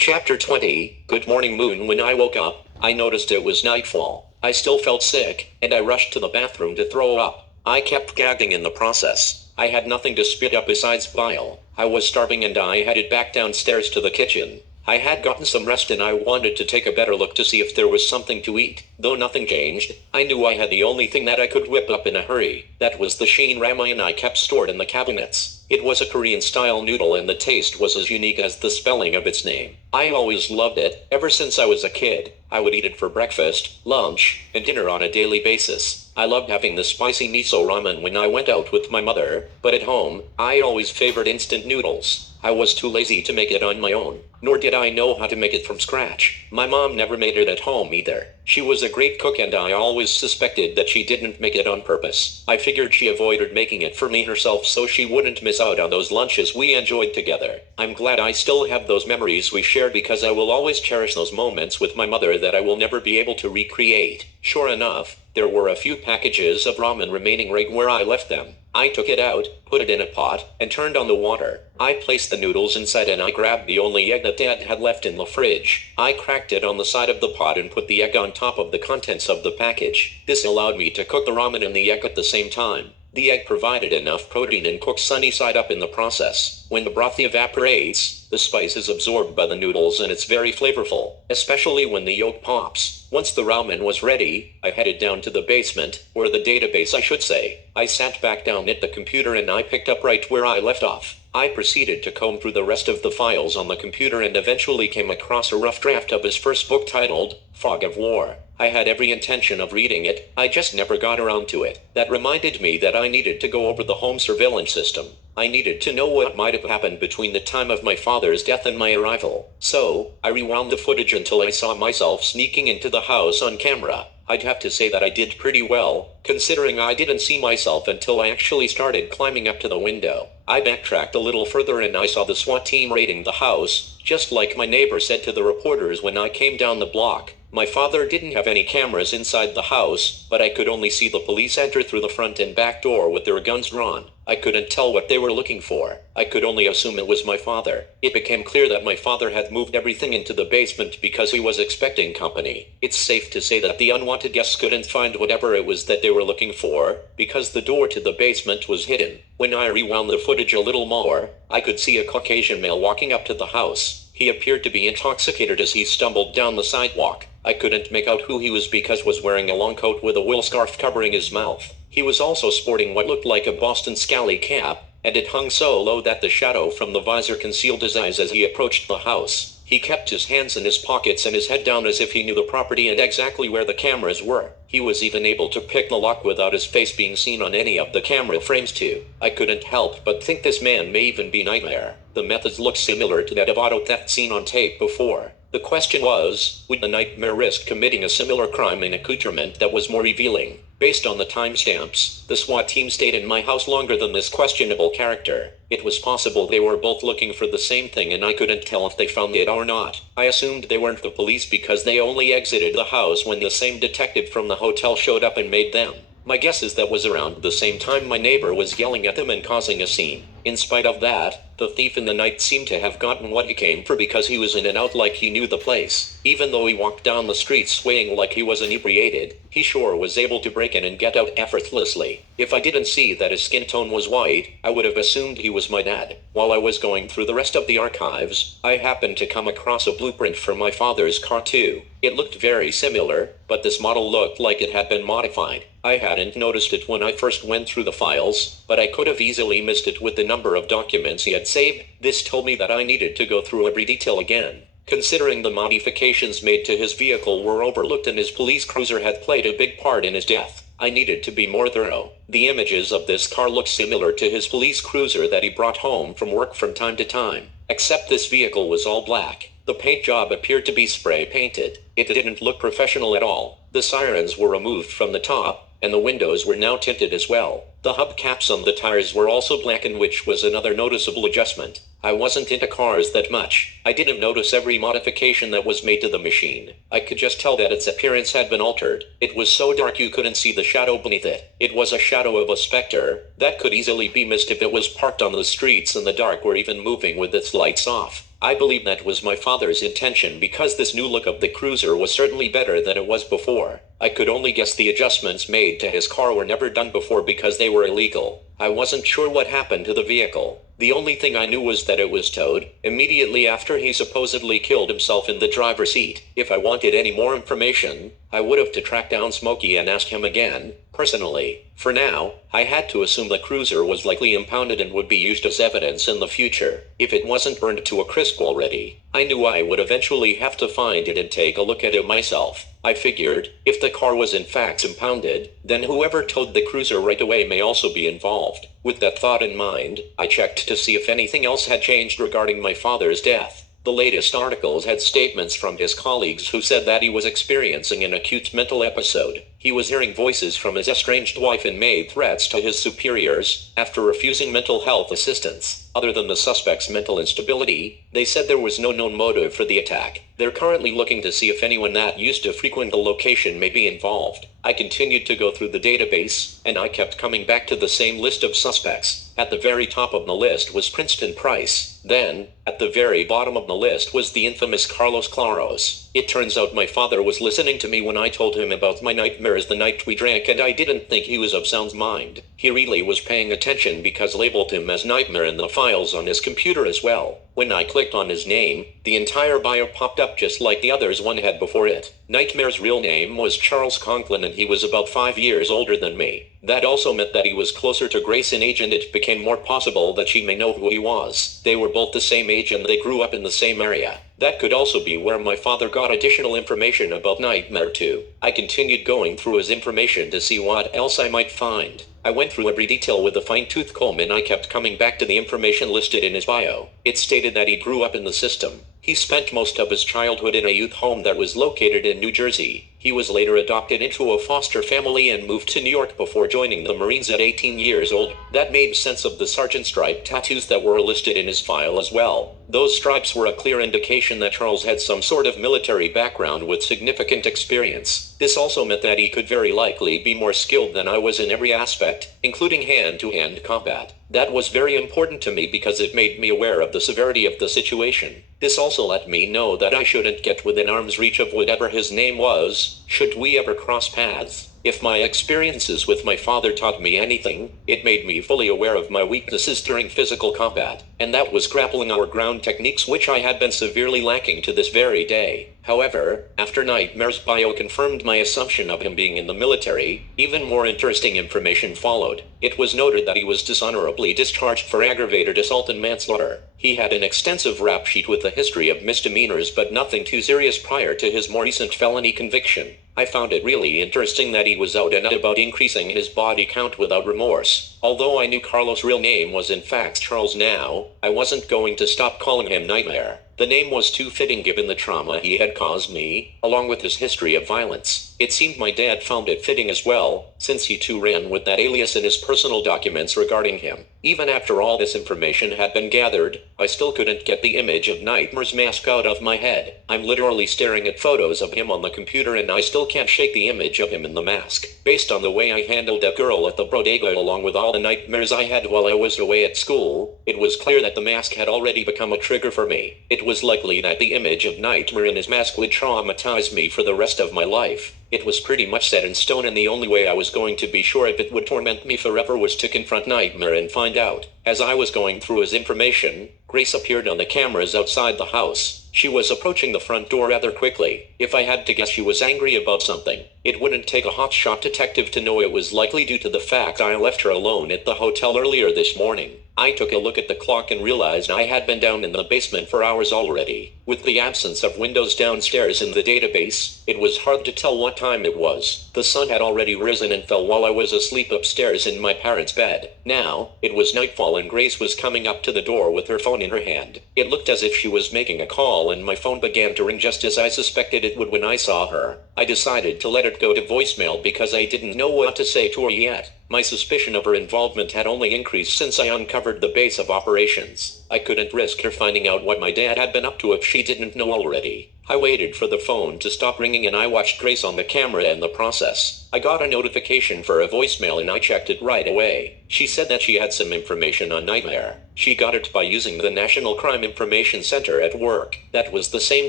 Chapter 20. Good morning, Moon. When I woke up, I noticed it was nightfall. I still felt sick, and I rushed to the bathroom to throw up. I kept gagging in the process. I had nothing to spit up besides bile. I was starving and I headed back downstairs to the kitchen. I had gotten some rest and I wanted to take a better look to see if there was something to eat. Though nothing changed, I knew I had the only thing that I could whip up in a hurry. That was the Sheen ramen I kept stored in the cabinets. It was a Korean-style noodle and the taste was as unique as the spelling of its name. I always loved it, ever since I was a kid. I would eat it for breakfast, lunch, and dinner on a daily basis. I loved having the spicy miso ramen when I went out with my mother, but at home, I always favored instant noodles. I was too lazy to make it on my own, nor did I know how to make it from scratch. My mom never made it at home either. She was a great cook and I always suspected that she didn't make it on purpose. I figured she avoided making it for me herself so she wouldn't miss out on those lunches we enjoyed together. I'm glad I still have those memories we shared because I will always cherish those moments with my mother that I will never be able to recreate. Sure enough, there were a few packages of ramen remaining right where I left them. I took it out, put it in a pot, and turned on the water. I placed the noodles inside and I grabbed the only egg that Dad had left in the fridge. I cracked it on the side of the pot and put the egg on top of the contents of the package. This allowed me to cook the ramen and the egg at the same time. The egg provided enough protein and cooked sunny side up in the process. When the broth evaporates, the spice is absorbed by the noodles and it's very flavorful, especially when the yolk pops. Once the ramen was ready, I headed down to the basement, or the database I should say. I sat back down at the computer and I picked up right where I left off. I proceeded to comb through the rest of the files on the computer and eventually came across a rough draft of his first book titled, Fog of War. I had every intention of reading it, I just never got around to it. That reminded me that I needed to go over the home surveillance system. I needed to know what might have happened between the time of my father's death and my arrival. So, I rewound the footage until I saw myself sneaking into the house on camera. I'd have to say that I did pretty well, considering I didn't see myself until I actually started climbing up to the window. I backtracked a little further and I saw the SWAT team raiding the house, just like my neighbor said to the reporters when I came down the block. My father didn't have any cameras inside the house, but I could only see the police enter through the front and back door with their guns drawn. I couldn't tell what they were looking for. I could only assume it was my father. It became clear that my father had moved everything into the basement because he was expecting company. It's safe to say that the unwanted guests couldn't find whatever it was that they were looking for, because the door to the basement was hidden. When I rewound the footage a little more, I could see a Caucasian male walking up to the house. He appeared to be intoxicated as he stumbled down the sidewalk. I couldn't make out who he was because was wearing a long coat with a wool scarf covering his mouth. He was also sporting what looked like a Boston Scally cap, and it hung so low that the shadow from the visor concealed his eyes as he approached the house. He kept his hands in his pockets and his head down as if he knew the property and exactly where the cameras were. He was even able to pick the lock without his face being seen on any of the camera frames too. I couldn't help but think this man may even be Nightmare. The methods looked similar to that of auto theft seen on tape before. The question was, would the Nightmare risk committing a similar crime in accoutrement that was more revealing? Based on the timestamps, the SWAT team stayed in my house longer than this questionable character. It was possible they were both looking for the same thing and I couldn't tell if they found it or not. I assumed they weren't the police because they only exited the house when the same detective from the hotel showed up and made them. My guess is that was around the same time my neighbor was yelling at them and causing a scene. In spite of that, the thief in the night seemed to have gotten what he came for because he was in and out like he knew the place. Even though he walked down the street swaying like he was inebriated, he sure was able to break in and get out effortlessly. If I didn't see that his skin tone was white, I would have assumed he was my dad. While I was going through the rest of the archives, I happened to come across a blueprint for my father's car too. It looked very similar, but this model looked like it had been modified. I hadn't noticed it when I first went through the files, but I could have easily missed it with the number of documents he had saved. This told me that I needed to go through every detail again. Considering the modifications made to his vehicle were overlooked and his police cruiser had played a big part in his death, I needed to be more thorough. The images of this car looked similar to his police cruiser that he brought home from work from time to time, except this vehicle was all black. The paint job appeared to be spray painted. It didn't look professional at all. The sirens were removed from the top, and the windows were now tinted as well. The hubcaps on the tires were also blackened, which was another noticeable adjustment. I wasn't into cars that much. I didn't notice every modification that was made to the machine. I could just tell that its appearance had been altered. It was so dark you couldn't see the shadow beneath it. It was a shadow of a specter that could easily be missed if it was parked on the streets in the dark or even moving with its lights off. I believe that was my father's intention because this new look of the cruiser was certainly better than it was before. I could only guess the adjustments made to his car were never done before because they were illegal. I wasn't sure what happened to the vehicle. The only thing I knew was that it was towed, immediately after he supposedly killed himself in the driver's seat. If I wanted any more information, I would have to track down Smokey and ask him again, personally. For now, I had to assume the cruiser was likely impounded and would be used as evidence in the future, if it wasn't burned to a crisp already. I knew I would eventually have to find it and take a look at it myself. I figured, if the car was in fact impounded, then whoever towed the cruiser right away may also be involved. With that thought in mind, I checked to see if anything else had changed regarding my father's death. The latest articles had statements from his colleagues who said that he was experiencing an acute mental episode. He was hearing voices from his estranged wife and made threats to his superiors after refusing mental health assistance. Other than the suspect's mental instability, they said there was no known motive for the attack. They're currently looking to see if anyone that used to frequent the location may be involved. I continued to go through the database, and I kept coming back to the same list of suspects. At the very top of the list was Princeton Price. Then, at the very bottom of the list was the infamous Carlos Claros. It turns out my father was listening to me when I told him about my nightmares the night we drank, and I didn't think he was of sound mind. He really was paying attention because I labeled him as Nightmare in the files on his computer as well. When I clicked on his name, the entire bio popped up just like the others one had before it. Nightmare's real name was Charles Conklin, and he was about 5 years older than me. That also meant that he was closer to Grace in age, and it became more possible that she may know who he was. They were both the same age and they grew up in the same area. That could also be where my father got additional information about Nightmare too. I continued going through his information to see what else I might find. I went through every detail with a fine-tooth comb, and I kept coming back to the information listed in his bio. It stated that he grew up in the system. He spent most of his childhood in a youth home that was located in New Jersey. He was later adopted into a foster family and moved to New York before joining the Marines at 18 years old. That made sense of the sergeant stripe tattoos that were listed in his file as well. Those stripes were a clear indication that Charles had some sort of military background with significant experience. This also meant that he could very likely be more skilled than I was in every aspect, including hand-to-hand combat. That was very important to me because it made me aware of the severity of the situation. This also let me know that I shouldn't get within arm's reach of whatever his name was, should we ever cross paths. If my experiences with my father taught me anything, it made me fully aware of my weaknesses during physical combat, and that was grappling or ground techniques, which I had been severely lacking to this very day. However, after Nightmare's bio confirmed my assumption of him being in the military, even more interesting information followed. It was noted that he was dishonorably discharged for aggravated assault and manslaughter. He had an extensive rap sheet with a history of misdemeanors, but nothing too serious prior to his more recent felony conviction. I found it really interesting that he was out and about increasing his body count without remorse. Although I knew Carlos' real name was in fact Charles now, I wasn't going to stop calling him Nightmare. The name was too fitting given the trauma he had caused me, along with his history of violence. It seemed my dad found it fitting as well, since he too ran with that alias in his personal documents regarding him. Even after all this information had been gathered, I still couldn't get the image of Nightmare's mask out of my head. I'm literally staring at photos of him on the computer and I still can't shake the image of him in the mask. Based on the way I handled that girl at the bodega along with all the nightmares I had while I was away at school, it was clear that the mask had already become a trigger for me. It was likely that the image of Nightmare in his mask would traumatize me for the rest of my life. It was pretty much set in stone, and the only way I was going to be sure if it would torment me forever was to confront Nightmare and find out. As I was going through his information, Grace appeared on the cameras outside the house. She was approaching the front door rather quickly. If I had to guess, she was angry about something. It wouldn't take a hotshot detective to know it was likely due to the fact I left her alone at the hotel earlier this morning. I took a look at the clock and realized I had been down in the basement for hours already. With the absence of windows downstairs in the database, it was hard to tell what time it was. The sun had already risen and fell while I was asleep upstairs in my parents' bed. Now, it was nightfall and Grace was coming up to the door with her phone in her hand. It looked as if she was making a call, and my phone began to ring just as I suspected it would when I saw her. I decided to let it go to voicemail because I didn't know what to say to her yet. My suspicion of her involvement had only increased since I uncovered the base of operations. I couldn't risk her finding out what my dad had been up to if she didn't know already. I waited for the phone to stop ringing and I watched Grace on the camera in the process. I got a notification for a voicemail and I checked it right away. She said that she had some information on Nightmare. She got it by using the National Crime Information Center at work. That was the same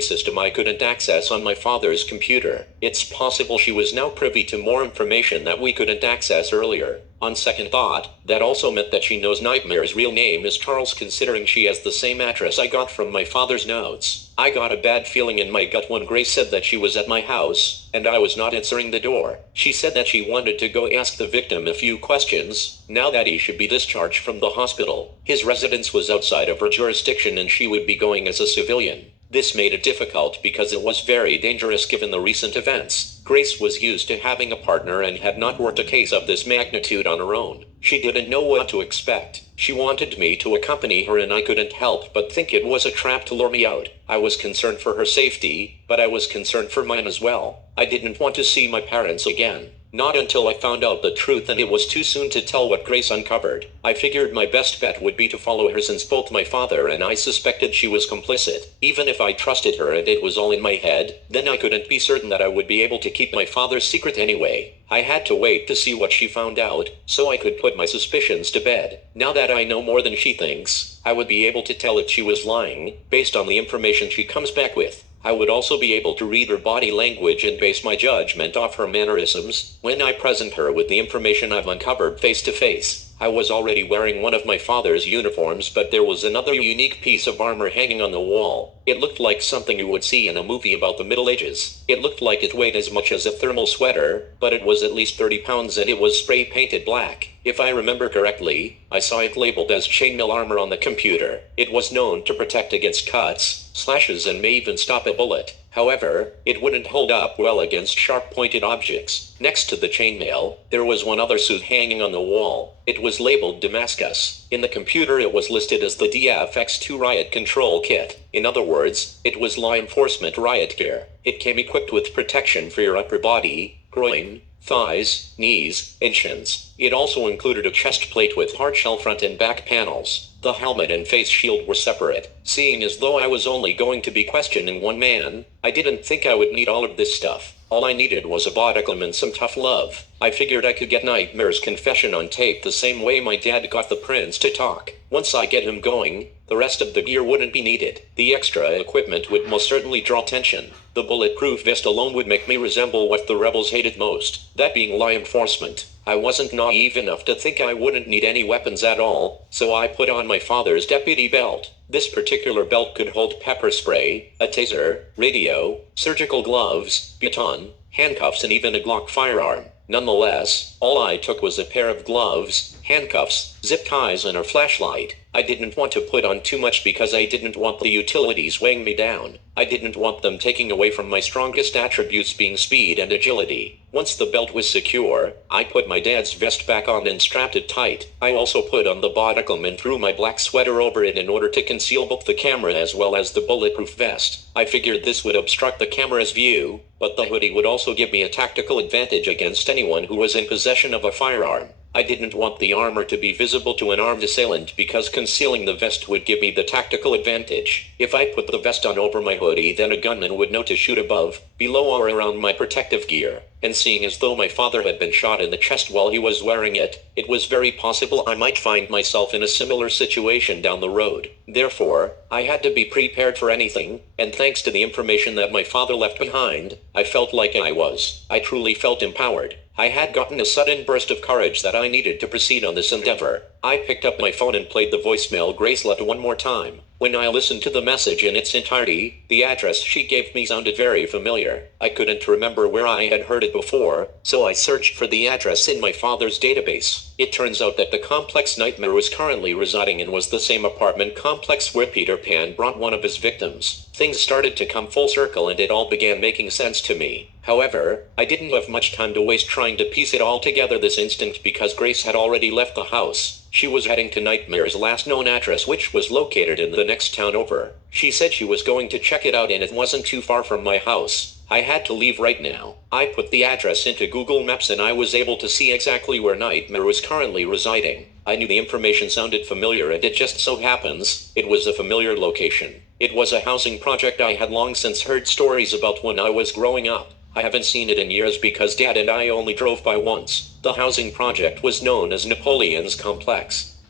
system I couldn't access on my father's computer. It's possible she was now privy to more information that we couldn't access earlier. On second thought, that also meant that she knows Nightmare's real name is Charles, considering she has the same address I got from my father's notes. I got a bad feeling in my gut when Grace said that she was at my house, and I was not answering the door. She said that she wanted to go ask the victim a few questions, now that he should be discharged from the hospital. His residence was outside of her jurisdiction and she would be going as a civilian. This made it difficult because it was very dangerous given the recent events. Grace was used to having a partner and had not worked a case of this magnitude on her own. She didn't know what to expect. She wanted me to accompany her and I couldn't help but think it was a trap to lure me out. I was concerned for her safety, but I was concerned for mine as well. I didn't want to see my parents again. Not until I found out the truth, and it was too soon to tell what Grace uncovered. I figured my best bet would be to follow her since both my father and I suspected she was complicit. Even if I trusted her and it was all in my head, then I couldn't be certain that I would be able to keep my father's secret anyway. I had to wait to see what she found out, so I could put my suspicions to bed. Now that I know more than she thinks, I would be able to tell if she was lying, based on the information she comes back with. I would also be able to read her body language and base my judgment off her mannerisms when I present her with the information I've uncovered face to face. I was already wearing one of my father's uniforms, but there was another unique piece of armor hanging on the wall. It looked like something you would see in a movie about the Middle Ages. It looked like it weighed as much as a thermal sweater, but it was at least 30 pounds and it was spray painted black. If I remember correctly, I saw it labeled as chainmail armor on the computer. It was known to protect against cuts, slashes, and may even stop a bullet. However, it wouldn't hold up well against sharp-pointed objects. Next to the chainmail, there was one other suit hanging on the wall. It was labeled Damascus. In the computer it was listed as the DFX-2 Riot Control Kit. In other words, it was law enforcement riot gear. It came equipped with protection for your upper body, groin, thighs, knees, and shins. It also included a chest plate with hardshell front and back panels. The helmet and face shield were separate. Seeing as though I was only going to be questioning one man, I didn't think I would need all of this stuff. All I needed was a bodicum and some tough love. I figured I could get Nightmare's confession on tape the same way my dad got the prince to talk. Once I get him going, the rest of the gear wouldn't be needed. The extra equipment would most certainly draw attention. The bulletproof vest alone would make me resemble what the rebels hated most, that being law enforcement. I wasn't naive enough to think I wouldn't need any weapons at all, so I put on my father's deputy belt. This particular belt could hold pepper spray, a taser, radio, surgical gloves, baton, handcuffs, and even a Glock firearm. Nonetheless, all I took was a pair of gloves, handcuffs, zip ties, and a flashlight. I didn't want to put on too much because I didn't want the utilities weighing me down. I didn't want them taking away from my strongest attributes being speed and agility. Once the belt was secure, I put my dad's vest back on and strapped it tight. I also put on the bodicum and threw my black sweater over it in order to conceal both the camera as well as the bulletproof vest. I figured this would obstruct the camera's view, but the hoodie would also give me a tactical advantage against anyone who was in possession of a firearm. I didn't want the armor to be visible to an armed assailant because concealing the vest would give me the tactical advantage. If I put the vest on over my hoodie, then a gunman would know to shoot above, below, or around my protective gear. And seeing as though my father had been shot in the chest while he was wearing it, it was very possible I might find myself in a similar situation down the road. Therefore, I had to be prepared for anything, and thanks to the information that my father left behind, I felt like I truly felt empowered. I had gotten a sudden burst of courage that I needed to proceed on this endeavor. I picked up my phone and played the voicemail Grace left one more time. When I listened to the message in its entirety, the address she gave me sounded very familiar. I couldn't remember where I had heard it before, so I searched for the address in my father's database. It turns out that the complex Nightmare was currently residing in was the same apartment complex where Peter Pan brought one of his victims. Things started to come full circle and it all began making sense to me. However, I didn't have much time to waste trying to piece it all together this instant because Grace had already left the house. She was heading to Nightmare's last known address, which was located in the next town over. She said she was going to check it out and it wasn't too far from my house. I had to leave right now. I put the address into Google Maps and I was able to see exactly where Nightmare was currently residing. I knew the information sounded familiar and it just so happens, it was a familiar location. It was a housing project I had long since heard stories about when I was growing up. I haven't seen it in years because Dad and I only drove by once. The housing project was known as Napoleon's Complex.